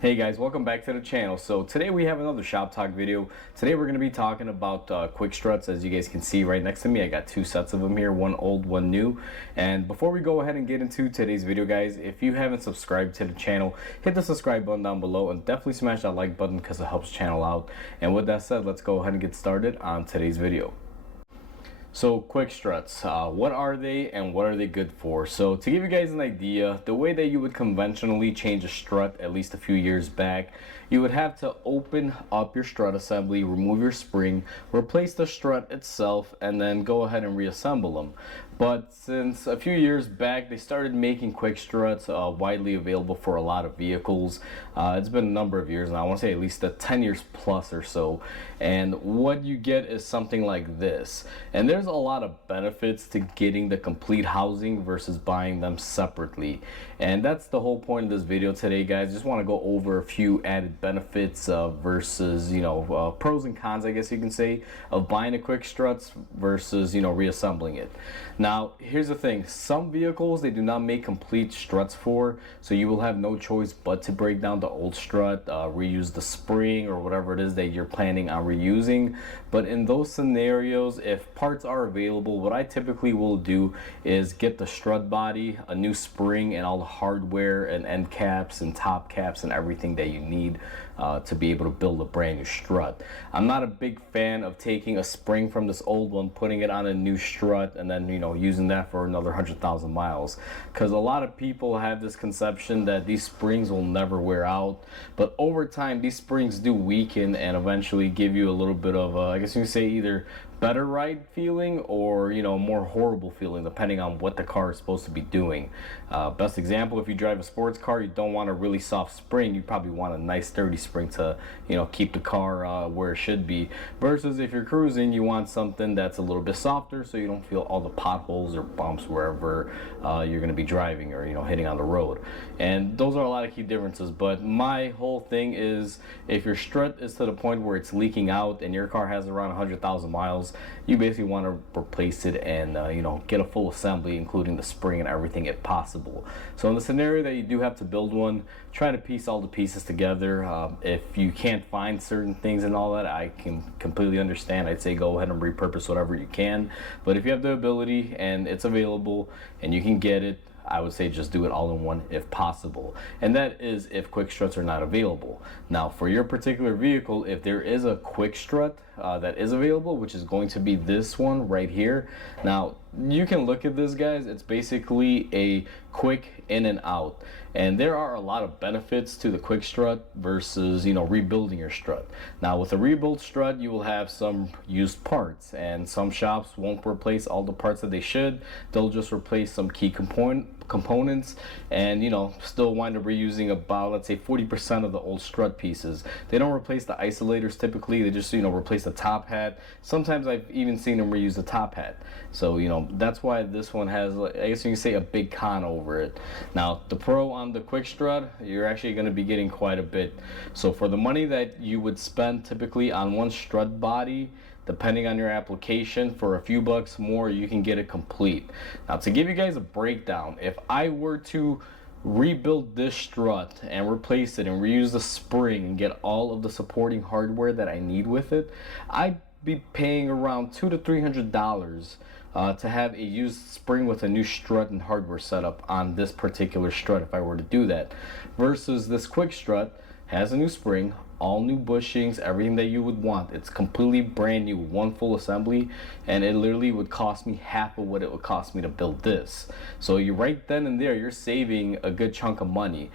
Hey guys, welcome back to the channel. So today we have another shop talk video. Today we're going to be talking about quick struts. As you guys can see right next to me, I got two sets of them here, one old, one new. And before we go ahead and get into today's video, guys, if you haven't subscribed to the channel, hit the subscribe button down below and definitely smash that like button because it helps the channel out. And with that said, let's go ahead and get started on today's video. So quick struts, what are they and what are they good for? So to give you guys an idea, the way that you would conventionally change a strut at least a few years back, you would have to open up your strut assembly, remove your spring, replace the strut itself, and then go ahead and reassemble them. But since a few years back, they started making quick struts widely available for a lot of vehicles. It's been a number of years now, I want to say at least 10 years plus or so. And what you get is something like this. And there's a lot of benefits to getting the complete housing versus buying them separately. And that's the whole point of this video today, guys. Just want to go over a few added benefits versus, pros and cons, I guess you can say, of buying a quick struts versus, reassembling it. Now, here's the thing. Some vehicles, they do not make complete struts for, so you will have no choice but to break down the old strut, reuse the spring or whatever it is that you're planning on reusing. But in those scenarios, if parts are available, what I typically will do is get the strut body, a new spring, and all the hardware and end caps and top caps and everything that you need to be able to build a brand new strut. I'm not a big fan of taking a spring from this old one, putting it on a new strut, and then using that for another 100,000 miles, because a lot of people have this conception that these springs will never wear out, but over time these springs do weaken and eventually give you a little bit of I guess you can say either better ride feeling or more horrible feeling, depending on what the car is supposed to be doing. Best example, if you drive a sports car, you don't want a really soft spring. You probably want a nice sturdy spring to keep the car where it should be, versus if you're cruising, you want something that's a little bit softer so you don't feel all the potholes or bumps wherever you're going to be driving or hitting on the road. And those are a lot of key differences. But my whole thing is, if your strut is to the point where it's leaking out and your car has around 100,000 miles, you basically want to replace it and get a full assembly, including the spring and everything if possible. So in the scenario that you do have to build one, try to piece all the pieces together. If you can't find certain things and all that, I can completely understand. I'd say go ahead and repurpose whatever you can. But if you have the ability and it's available and you can get it, I would say just do it all in one if possible. And that is if quick struts are not available. Now, for your particular vehicle, if there is a quick strut that is available, which is going to be this one right here. Now, you can look at this, guys. It's basically a quick in and out. And there are a lot of benefits to the quick strut versus, rebuilding your strut. Now, with a rebuild strut, you will have some used parts, and some shops won't replace all the parts that they should. They'll just replace some key components and still wind up reusing about, let's say, 40% of the old strut pieces. They don't replace the isolators typically. They just replace the top hat. Sometimes I've even seen them reuse the top hat. So that's why this one has, I guess you can say, a big con over it. Now, the pro on the quick strut, you're actually going to be getting quite a bit. So for the money that you would spend typically on one strut body, depending on your application, for a few bucks more, you can get it complete. Now, to give you guys a breakdown, if I were to rebuild this strut and replace it and reuse the spring and get all of the supporting hardware that I need with it, I'd be paying around $200 to $300 to have a used spring with a new strut and hardware setup on this particular strut if I were to do that, versus this quick strut has a new spring, all new bushings, everything that you would want. It's completely brand new, one full assembly, and it literally would cost me half of what it would cost me to build this. So you right then and there, you're saving a good chunk of money.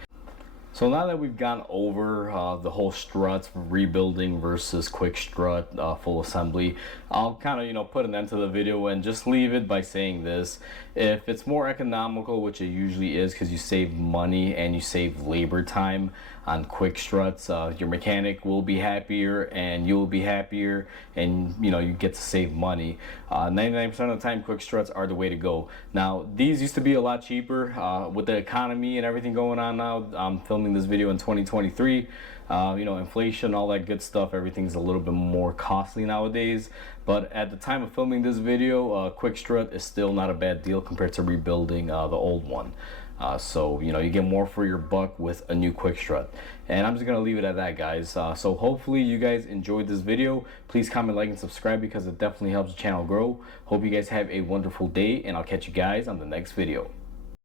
So now that we've gone over the whole struts, rebuilding versus quick strut full assembly, I'll kind of put an end to the video and just leave it by saying this. If it's more economical, which it usually is because you save money and you save labor time on quick struts, your mechanic will be happier and you'll be happier, and you get to save money. 99% of the time, quick struts are the way to go. Now, these used to be a lot cheaper. With the economy and everything going on now, I'm filming this video in 2023. Inflation, all that good stuff, everything's a little bit more costly nowadays. But at the time of filming this video, quick strut is still not a bad deal compared to rebuilding the old one. So you know, you get more for your buck with a new quick strut. And I'm just gonna leave it at that, guys. So hopefully you guys enjoyed this video. Please comment, like, and subscribe because it definitely helps the channel grow. Hope you guys have a wonderful day, and I'll catch you guys on the next video.